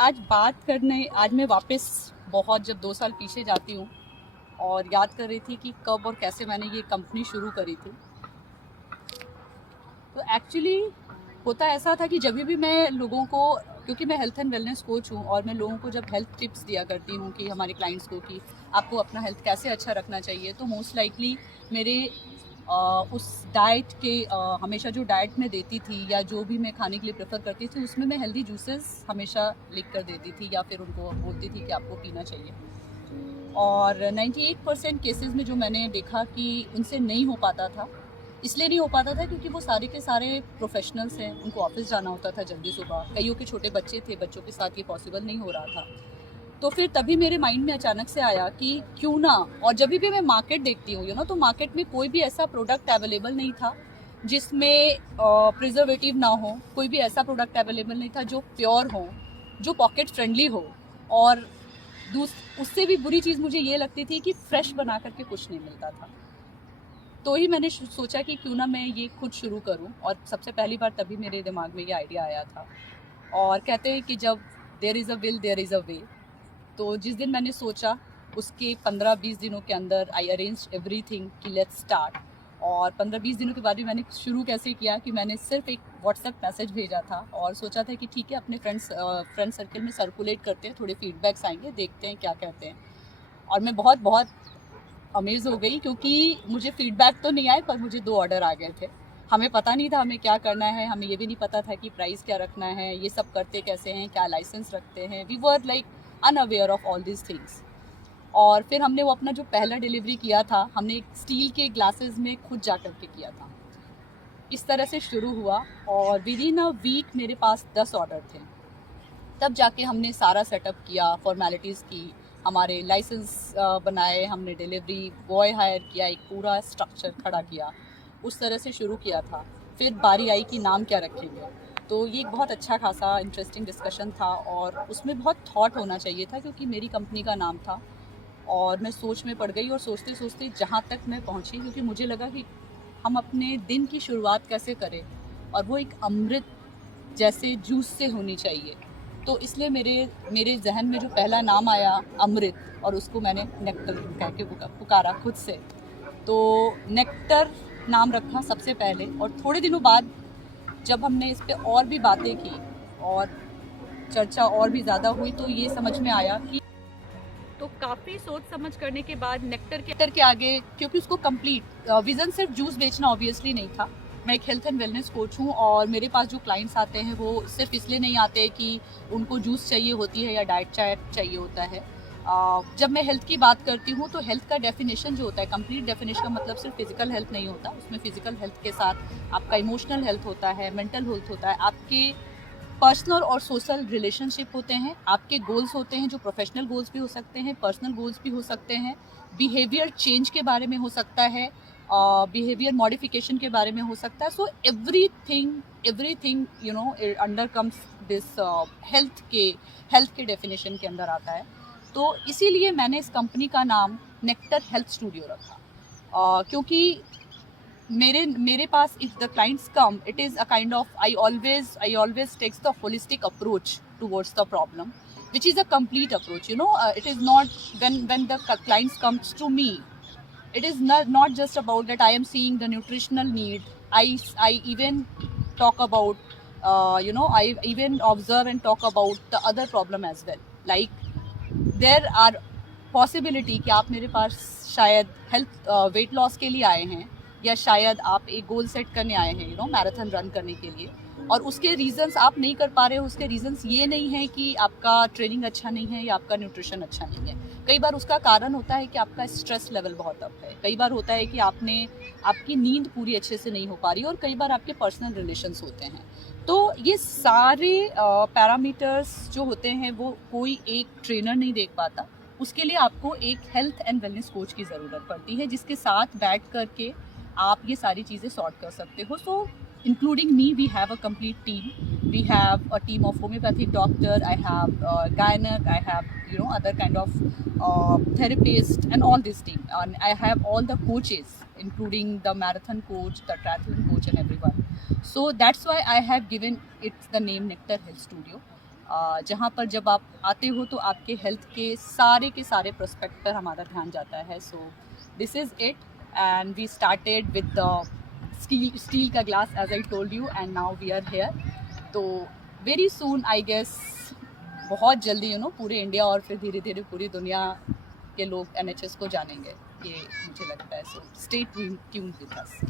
आज मैं वापस बहुत जब 2 साल पीछे जाती हूँ और याद कर रही थी कि कब और कैसे मैंने ये कंपनी शुरू करी थी। तो एक्चुअली होता ऐसा था कि जब भी मैं लोगों को, क्योंकि मैं हेल्थ एंड वेलनेस कोच हूँ और मैं लोगों को जब हेल्थ टिप्स दिया करती हूँ कि हमारे क्लाइंट्स को कि आपको अपना हेल्थ कैसे अच्छा रखना चाहिए, तो मोस्ट लाइकली मेरे उस डाइट के हमेशा जो डाइट में देती थी या जो भी मैं खाने के लिए प्रेफर करती थी उसमें मैं हेल्दी जूसेस हमेशा लिख कर देती थी या फिर उनको बोलती थी कि आपको पीना चाहिए। और 98% केसेस में जो मैंने देखा कि उनसे नहीं हो पाता था, इसलिए नहीं हो पाता था क्योंकि वो सारे के सारे प्रोफेशनल्स हैं, उनको ऑफिस जाना होता था जल्दी सुबह, कईयों के छोटे बच्चे थे, बच्चों के साथ ये पॉसिबल नहीं हो रहा था। तो फिर तभी मेरे माइंड में अचानक से आया कि क्यों ना, और जब भी मैं मार्केट देखती हूँ तो मार्केट में कोई भी ऐसा प्रोडक्ट अवेलेबल नहीं था जिसमें प्रिजर्वेटिव ना हो, कोई भी ऐसा प्रोडक्ट अवेलेबल नहीं था जो प्योर हो, जो पॉकेट फ्रेंडली हो। और उससे भी बुरी चीज़ मुझे ये लगती थी कि फ्रेश बना करके कुछ नहीं मिलता था। तो ही मैंने सोचा कि क्यों ना मैं ये खुद शुरू करूं, और सबसे पहली बार तभी मेरे दिमाग में ये आइडिया आया था। और कहते हैं कि जब there is a will there is a way. तो जिस दिन मैंने सोचा उसके 15-20 दिनों के अंदर आई अरेंज एवरीथिंग कि लेट्स स्टार्ट। और 15-20 दिनों के बाद भी मैंने शुरू कैसे किया कि मैंने सिर्फ एक व्हाट्सएप मैसेज भेजा था और सोचा था कि ठीक है, अपने फ्रेंड सर्कल में सर्कुलेट करते हैं, थोड़े फीडबैक्स आएंगे, देखते हैं क्या कहते हैं। और मैं बहुत बहुत अमेज़ हो गई क्योंकि मुझे फीडबैक तो नहीं आए पर मुझे 2 ऑर्डर आ गए थे। हमें पता नहीं था हमें क्या करना है, हमें ये भी नहीं पता था कि प्राइस क्या रखना है, ये सब करते कैसे हैं, क्या लाइसेंस रखते हैं। We were like unaware of all these things. और फिर हमने वो अपना जो पहला डिलीवरी किया था, हमने एक स्टील के ग्लासेस में खुद जा कर के किया था। इस तरह से शुरू हुआ और विद इन अ वीक मेरे पास 10 ऑर्डर थे। तब जाके हमने सारा सेटअप किया, फॉर्मेलिटीज़ की, हमारे लाइसेंस बनाए, हमने डिलीवरी बॉय हायर किया, एक पूरा स्ट्रक्चर खड़ा किया, उस तरह से शुरू किया था। फिर बारी आई कि नाम क्या रखेंगे। तो ये एक बहुत अच्छा खासा इंटरेस्टिंग डिस्कशन था और उसमें बहुत थॉट होना चाहिए था क्योंकि मेरी कंपनी का नाम था। और मैं सोच में पड़ गई और सोचते सोचते जहाँ तक मैं पहुँची, क्योंकि मुझे लगा कि हम अपने दिन की शुरुआत कैसे करें और वो एक अमृत जैसे जूस से होनी चाहिए। तो इसलिए मेरे जहन में जो पहला नाम आया अमृत, और उसको मैंने नेक्टर कह के पुकारा खुद से। तो नेक्टर नाम रखा सबसे पहले, और थोड़े दिनों बाद जब हमने इस पर और भी बातें की और चर्चा और भी ज़्यादा हुई तो ये समझ में आया कि, तो काफ़ी सोच समझ करने के बाद नेक्टर के आगे, क्योंकि उसको कंप्लीट विज़न सिर्फ जूस बेचना ऑब्वियसली नहीं था। मैं एक हेल्थ एंड वेलनेस कोच हूँ और मेरे पास जो क्लाइंट्स आते हैं वो सिर्फ इसलिए नहीं आते कि उनको जूस चाहिए होती है या डाइट चार्ट चाहिए होता है। जब मैं हेल्थ की बात करती हूँ तो हेल्थ का डेफिनेशन जो होता है, कंप्लीट डेफिनेशन का मतलब सिर्फ फिजिकल हेल्थ नहीं होता, उसमें फिजिकल हेल्थ के साथ आपका इमोशनल हेल्थ होता है, मेंटल हेल्थ होता है, आपके पर्सनल और सोशल रिलेशनशिप होते हैं, आपके गोल्स होते हैं जो प्रोफेशनल गोल्स भी हो सकते हैं, पर्सनल गोल्स भी हो सकते हैं, बिहेवियर चेंज के बारे में हो सकता है, बिहेवियर मॉडिफिकेशन के बारे में हो सकता है। So everything under comes this health के डेफिनेशन के अंदर आता है। तो इसीलिए मैंने इस कंपनी का नाम नेक्टर हेल्थ स्टूडियो रखा, क्योंकि मेरे पास if the clients come, it is a kind of I always takes the holistic approach towards the problem, which is a complete approach. It is not, when the clients comes to me, it is not just about that I am seeing the nutritional need. I even talk about, I even observe and talk about the other problem as well. Like there are possibility कि आप मेरे पास शायद health weight loss के लिए आए हैं, या शायद आप एक गोल सेट करने आए हैं मैराथन रन करने के लिए, और उसके रीजंस आप नहीं कर पा रहे हो। उसके रीजंस ये नहीं है कि आपका ट्रेनिंग अच्छा नहीं है या आपका न्यूट्रिशन अच्छा नहीं है। कई बार उसका कारण होता है कि आपका स्ट्रेस लेवल बहुत अप है, कई बार होता है कि आपकी नींद पूरी अच्छे से नहीं हो पा रही, और कई बार आपके पर्सनल रिलेशंस होते हैं। तो ये सारे पैरामीटर्स जो होते हैं वो कोई एक ट्रेनर नहीं देख पाता। उसके लिए आपको एक हेल्थ एंड वेलनेस कोच की ज़रूरत पड़ती है जिसके साथ बैठ करके आप ये सारी चीज़ें सॉर्ट कर सकते हो। सो including me, we have a complete team. We have a team of homeopathic doctor, I have gynec, I have other kind of therapist and all this team, and I have all the coaches including the marathon coach, the triathlon coach and everyone. So that's why I have given it the name Nectar Health Studio. जहाँ पर जब आप आते हो तो आपके health के सारे प्रोस्पेक्ट पर हमारा ध्यान जाता है. So this is it, and we started with the steel का glass as I told you, and now we are here. तो वेरी सून आई गेस, बहुत जल्दी पूरे इंडिया और फिर धीरे धीरे पूरी दुनिया के लोग NHS को जानेंगे, ये मुझे लगता है. So stay tuned with us.